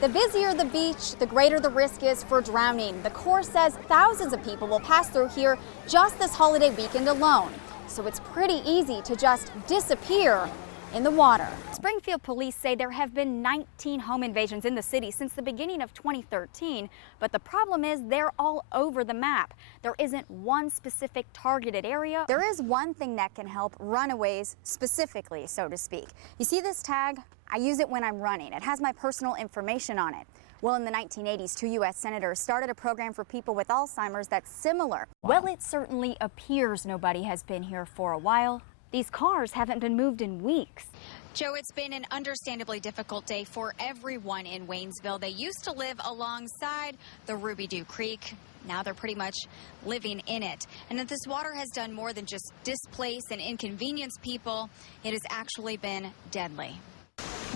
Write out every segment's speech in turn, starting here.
The busier the beach, the greater the risk is for drowning. The Corps says thousands of people will pass through here just this holiday weekend alone. So it's pretty easy to just disappear in the water. Springfield police say there have been 19 home invasions in the city since the beginning of 2013, but the problem is they're all over the map. There isn't one specific targeted area. There is one thing that can help runaways specifically, so to speak. You see this tag? I use it when I'm running. It has my personal information on it. Well, in the 1980s, 2 U.S. senators started a program for people with Alzheimer's that's similar. Well, it certainly appears nobody has been here for a while. These cars haven't been moved in weeks. Joe, it's been an understandably difficult day for everyone in Waynesville. They used to live alongside the Ruby Dew Creek. Now they're pretty much living in it. And if this water has done more than just displace and inconvenience people, it has actually been deadly.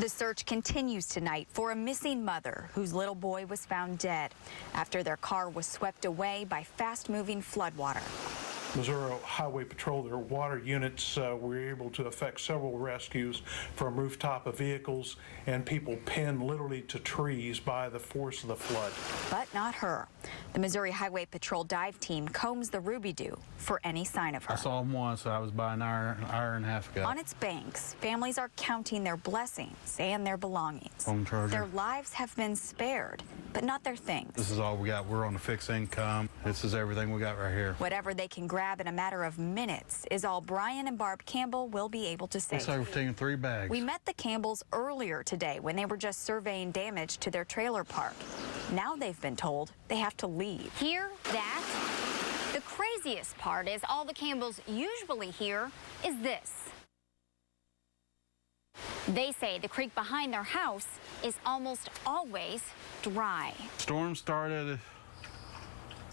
The search continues tonight for a missing mother whose little boy was found dead after their car was swept away by fast-moving floodwater. Missouri Highway Patrol, their water units were able to effect several rescues from rooftop of vehicles and people pinned literally to trees by the force of the flood. But not her. The Missouri Highway Patrol dive team combs the Ruby Dew for any sign of her. I saw him once. I was by an hour and a half ago. On its banks, families are counting their blessings and their belongings. Home charger. Their lives have been spared, but not their things. This is all we got. We're on a fixed income. This is everything we got right here. Whatever they can grab in a matter of minutes is all Brian and Barb Campbell will be able to save. Looks like we're taking 3 bags. We met the Campbells earlier today when they were just surveying damage to their trailer park. Now they've been told they have to leave. Hear that? The craziest part is all the Campbells usually hear is this. They say the creek behind their house is almost always dry. Storm started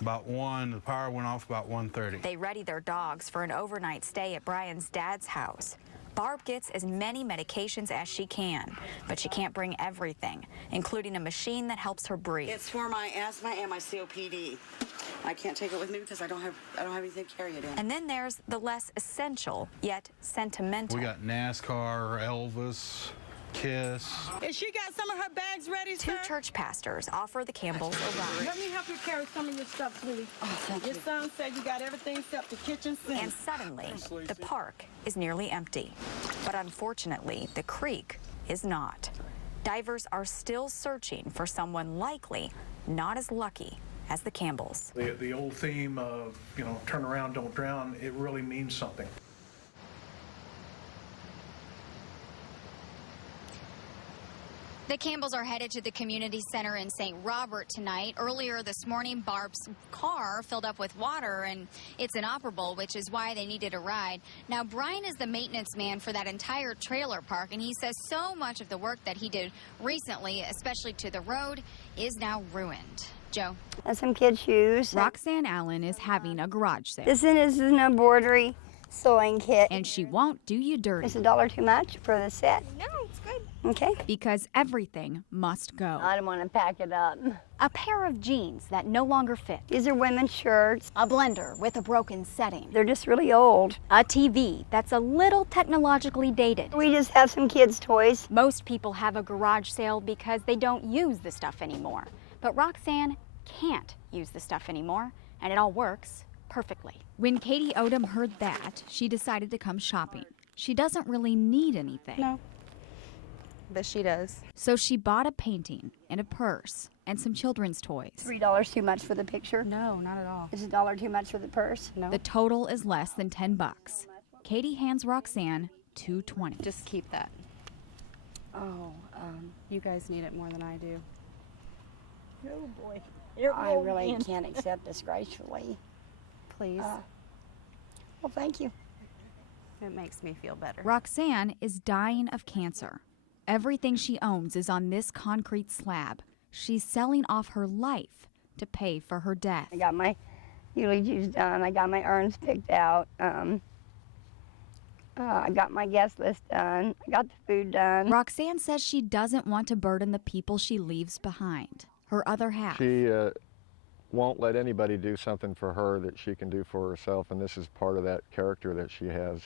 about 1. The power went off about 1:30. They ready their dogs for an overnight stay at Brian's dad's house. Barb gets as many medications as she can, but she can't bring everything, including a machine that helps her breathe. It's for my asthma and my COPD. I can't take it with me because I don't have anything to carry it in. And then there's the less essential, yet sentimental. We got NASCAR, Elvis, Kiss. And she got some of her bags ready, Two sir? church pastors offer the Campbells a ride. Let me help you carry some of your stuff, sweetie. Oh, thank you. Your son said you got everything except the kitchen sink. And suddenly, the park is nearly empty. But unfortunately, the creek is not. Divers are still searching for someone likely not as lucky as the Campbells. The old theme of, turn around, don't drown, it really means something. The Campbells are headed to the community center in St. Robert tonight. Earlier this morning, Barb's car filled up with water and it's inoperable, which is why they needed a ride. Now, Brian is the maintenance man for that entire trailer park, and he says so much of the work that he did recently, especially to the road, is now ruined. Joe. And some kids' shoes. Roxanne Allen is having a garage sale. This is an embroidery sewing kit. And she won't do you dirty. Is $1 too much for the set? No, it's good. Okay. Because everything must go. I don't want to pack it up. A pair of jeans that no longer fit. These are women's shirts. A blender with a broken setting. They're just really old. A TV that's a little technologically dated. We just have some kids' toys. Most people have a garage sale because they don't use the stuff anymore. But Roxanne can't use the stuff anymore, and it all works perfectly. When Katie Odom heard that, she decided to come shopping. She doesn't really need anything. No, but she does. So she bought a painting and a purse and some children's toys. $3 too much for the picture? No, not at all. Is $1 too much for the purse? No. The total is less than $10. Katie hands Roxanne $2.20. Just keep that. Oh, you guys need it more than I do. Oh boy. I really can't accept this gracefully. Please. Well, thank you. It makes me feel better. Roxanne is dying of cancer. Everything she owns is on this concrete slab. She's selling off her life to pay for her death. I got my eulogies done. I got my urns picked out. I got my guest list done. I got the food done. Roxanne says she doesn't want to burden the people she leaves behind. Her other half. She won't let anybody do something for her that she can do for herself, and this is part of that character that she has.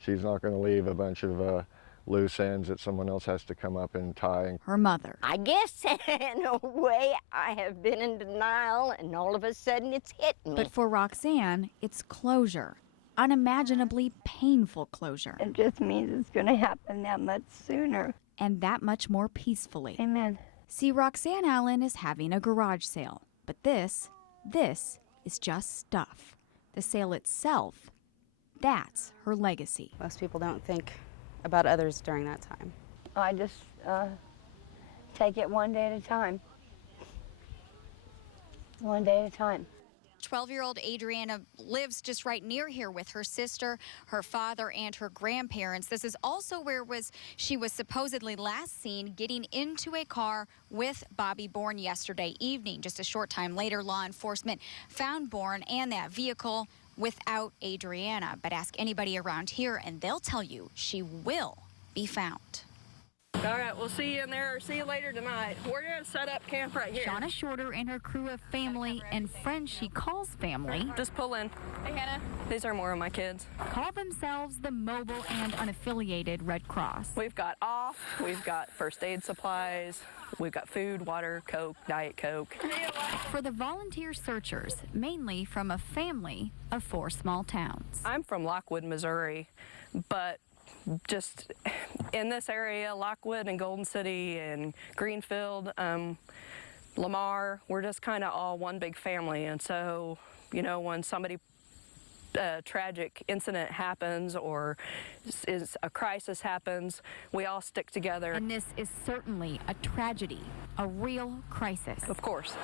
She's not going to leave a bunch of loose ends that someone else has to come up and tie. Her mother. I guess in a way I have been in denial, and all of a sudden it's hit me. But for Roxanne, it's closure. Unimaginably painful closure. It just means it's going to happen that much sooner. And that much more peacefully. Amen. See, Roxanne Allen is having a garage sale. But this is just stuff. The sale itself, that's her legacy. Most people don't think about others during that time. I just take it one day at a time. One day at a time. 12-year-old Adriana lives just right near here with her sister, her father, and her grandparents. This is also where she was supposedly last seen getting into a car with Bobby Bourne yesterday evening. Just a short time later, law enforcement found Bourne and that vehicle without Adriana. But ask anybody around here and they'll tell you she will be found. All right, we'll see you in there, or see you later tonight. We're going to set up camp right here. Shauna Shorter and her crew of family and friends she calls family. Just pull in. Hey, Hannah. These are more of my kids. Call themselves the Mobile and Unaffiliated Red Cross. We've got off, we've got first aid supplies, we've got food, water, Coke, Diet Coke. For the volunteer searchers, mainly from a family of 4 small towns. I'm from Lockwood, Missouri, but just in this area, Lockwood and Golden City and Greenfield, Lamar, we're just kind of all one big family. And so, you know, when somebody tragic incident happens or is a crisis happens, we all stick together. And this is certainly a tragedy, a real crisis. Of course,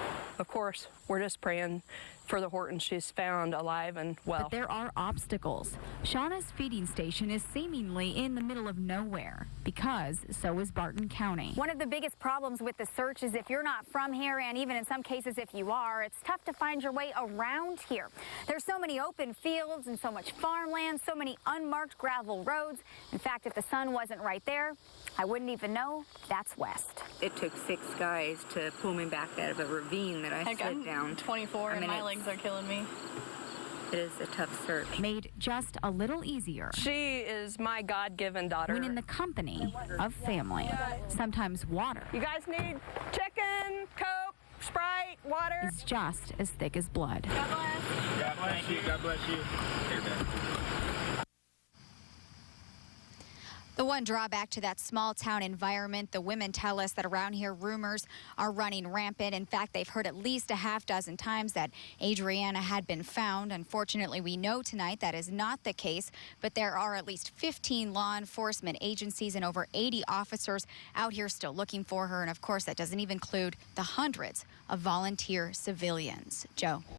we're just praying for the Horton. She's found alive and well. But there are obstacles. Shauna's feeding station is seemingly in the middle of nowhere because so is Barton County. One of the biggest problems with the search is if you're not from here, and even in some cases if you are, it's tough to find your way around here. There's so many open fields and so much farmland, so many unmarked gravel roads. In fact, if the sun wasn't right there, I wouldn't even know that's west. It took 6 guys to pull me back out of a ravine that I slid down. 24 and my legs are killing me. It is a tough search. Made just a little easier. She is my God-given daughter. When in the company of family, sometimes water. You guys need chicken, Coke, Sprite, water. Is just as thick as blood. God bless. God bless you. God bless you. Here, Ben. The one drawback to that small town environment, the women tell us that around here rumors are running rampant. In fact, they've heard at least a half dozen times that Adriana had been found. Unfortunately, we know tonight that is not the case, but there are at least 15 law enforcement agencies and over 80 officers out here still looking for her. And of course, that doesn't even include the hundreds of volunteer civilians. Joe.